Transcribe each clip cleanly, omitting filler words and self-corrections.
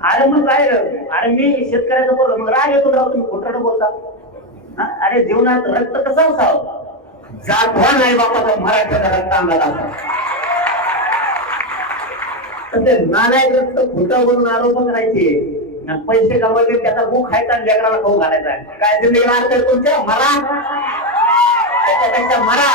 अरे मग काय अरे मी शेतकऱ्याचं बोललो मग राग येतो राव तुम्ही खोटं बोलता. अरे जीवनात रक्त कसं असावं, जातवा नाही बापाचा मराठ्याचा रक्त अंगाला असावा. तर ते नालायक रक्त खोटं बोलून आरोप करायचे, पैसे कमवायचे, त्याचा भूक खायचा आणि लेकराला खाऊ घालायचा. काय जिंदगी मारतोय तुमच्या मरा, त्याच्यापेक्षा मरा.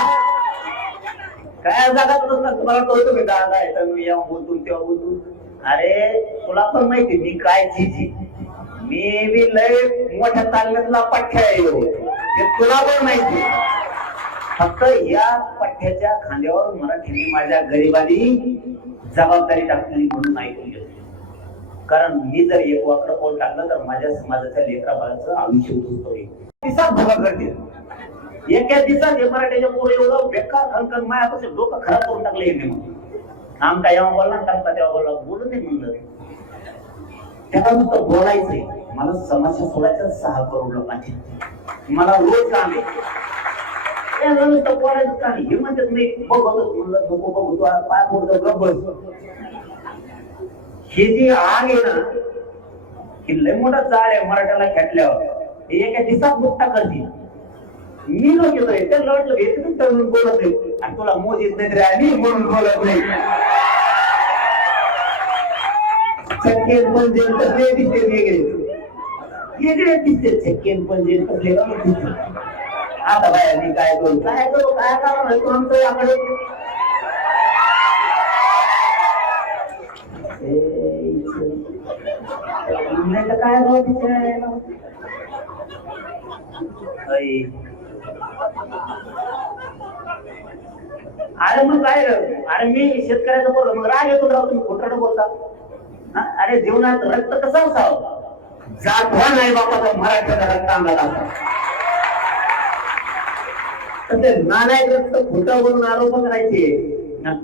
काय जागा तुम्हाला कळतो मी दादा येतं मी या बोलतून तेव्हा बोलतून. अरे तुला पण माहिती मी काय चीची, मी बी लय मोठ्या तालमीतला पठ्ठ्या आहे, तुला पण माहिती. फक्त या पठ्ठ्याच्या खांद्यावर मराठीने माझ्या गरिबांनी जबाबदारी टाकली म्हणून ऐकून घेतली. कारण मी जर एक वाकडं पाऊल टाकलं तर माझ्या समाजाच्या लेकरा बाळाचं आयुष्य उद्ध्वस्त होईल. दिवसात भोगा करतील, एका दिवसात हे मराठीच्या पोरं एवढं बेकार खनखन मायापासून डोकं खराब करून टाकलं. येणे मग आमका जेव्हा बोलला टाकता तेव्हा बोलला बोलू नाही म्हणलं, त्याला नुसतं बोलायचंय. मला समाजात सोडायचं 6 करोड लोकांची, मला रोज काम आहे, नुसतं बोलायचं काम आहे. हे म्हणतात नाही बघतो म्हणलं नको बघतो पाय मोडतो गब्बस. ही जी आग आहे ना, ही लय मोठा जाळ आहे मराठ्याला खेटल्यावर. हे एका दिवसात मुक्ता करते. मी लोक येतोय त्या लढलं घेतलं तरुण बोलत नाही आणि तुला मोज येत नाही तरी आम्ही म्हणून बोलत नाही. चक्केन पण जे कसले दिसते वेगळे दिसते, चक्केन पण जे कसले दिसते. आता बाय मी काय करू काय करावं तू आमचं याकडे. काय अरे मग काय अरे मी शेतकऱ्याचं बोललो मग राग येतो राव तुम्ही खोटं बोलता. अरे जीवनात रक्त कसं असावं, जातवा नाही बापाचा मराठ्याचा रक्त अंगाला असावा. तर ते नालायक रक्त खोटं बोलून आरोप करायचे,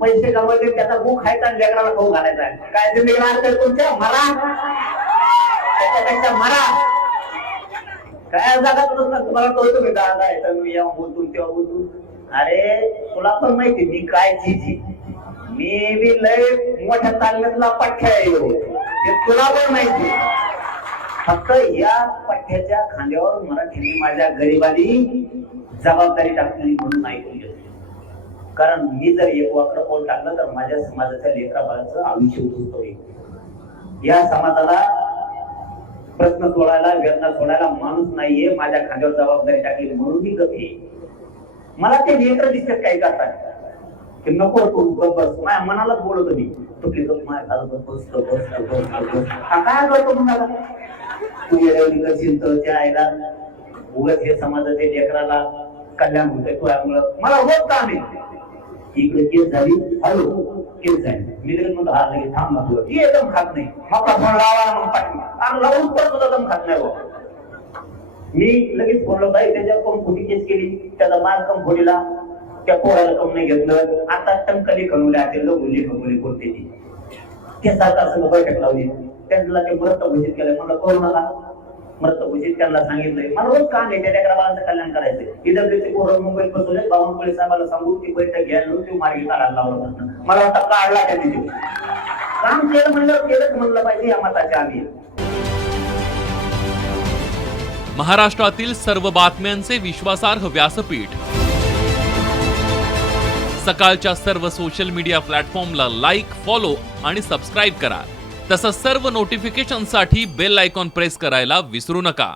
पैसे कमवायचे, त्याचा भूक खायचा आणि लेकराला खाऊ घालायचा. काय जिंदगी मारतोय तुमच्या मरा, त्याच्यापेक्षा मरा. काय जागा तुम्हाला कळतो मी दादा येतं मी या बोलतून तेव्हा बोलतून. अरे तुला पण माहिती मी काय चीची, मी बी लय मोठ्या तालमीतला पठ्ठ्या आहे, तुला पण माहिती. फक्त या पठ्ठ्याच्या खांद्यावर मराठीने माझ्या गरिबांनी जबाबदारी टाकली म्हणून ऐकून घेतली. कारण मी जर एक वाकडं पाऊल टाकलं तर माझ्या समाजाच्या लेकरा बाळाचं आयुष्य उद्ध्वस्त होईल. या समाजाला प्रश्न सोडायला वेदना सोडायला माणूस नाहीये, माझ्या खांद्यावर जबाबदारी टाकली म्हणून मी गप्प. मला ते लेकर दिसतात काही करतात की नको तू बस, माझ्या मनालाच बोलतो मी तुझी गप माझ्या काय करतो तुम्हाला तू येऊन करशील तर त्या आईला उगाच हे समाजाच्या लेकराला कल्याण होतंय तुझ्यामुळं. मला होत का नाही इकडे केस झाली हॅलो केस झाली मी लगेच म्हणतो हा लगेच थांब ना तुला ती एकदम खात नाही मग फोन लावा मग पाठी लावून पण तुला दम खात नाही. मी लगेच फोन लावता त्याच्यावर पण खोटी केस केली, त्याचा माल कम फोडीला, त्या पोराला कम नाही घेतलं. आता टंकली खणवल्या लगुली खमोली कोणते त्या सरकार संघ बैठक लावली, त्यांना ते मृत घोषित केलं. म्हणलं करू नका मृत घोषित त्यांना सांगितलंय. मला रोज काम आहे त्या लेकराबाळांचं कल्याण करायचंय. ईडब्ल्यूसी पोरं मुंबईत बसवले, बावनकुळे साहेबाला सांगू ती बैठक घ्यायला ती मार्गी काढायला लावलं. मला वाटतं काढला त्या तिथे काम केलं म्हणलं केलंच म्हणलं पाहिजे या मताच्या आम्ही. महाराष्ट्रातील सर्व बातम्यांचे विश्वासार्ह व्यासपीठ सकाळच्या सर्व सोशल मीडिया प्लॅटफॉर्मला लाईक, फॉलो आणि सबस्क्राईब करा. तसंच सर्व नोटिफिकेशनसाठी बेल आयकॉन प्रेस करायला विसरू नका.